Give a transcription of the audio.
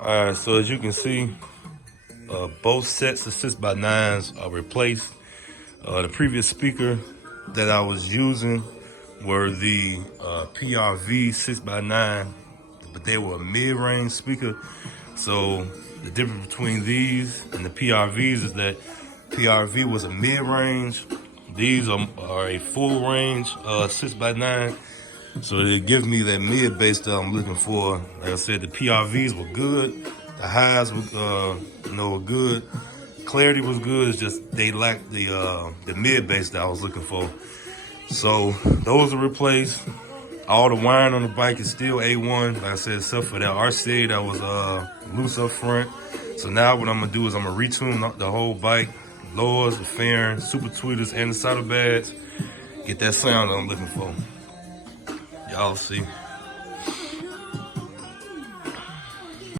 Alright, so as you can see, both sets of 6x9s are replaced. The previous speaker that I was using were the PRV 6x9, but they were a mid-range speaker. So the difference between these and the PRVs is that PRV was a mid-range. These are a full-range 6x9. So it gives me that mid bass that I'm looking for. Like I said, the PRVs were good. The highs were, were good. Clarity was good. It's just they lacked the mid bass that I was looking for. So those are replaced. All the wiring on the bike is still A1. Like I said, except for that RCA that was loose up front. So now what I'm gonna do is I'm gonna retune the whole bike, lowers, the fairing, super tweeters, and the saddlebags. Get that sound that I'm looking for. Y'all see.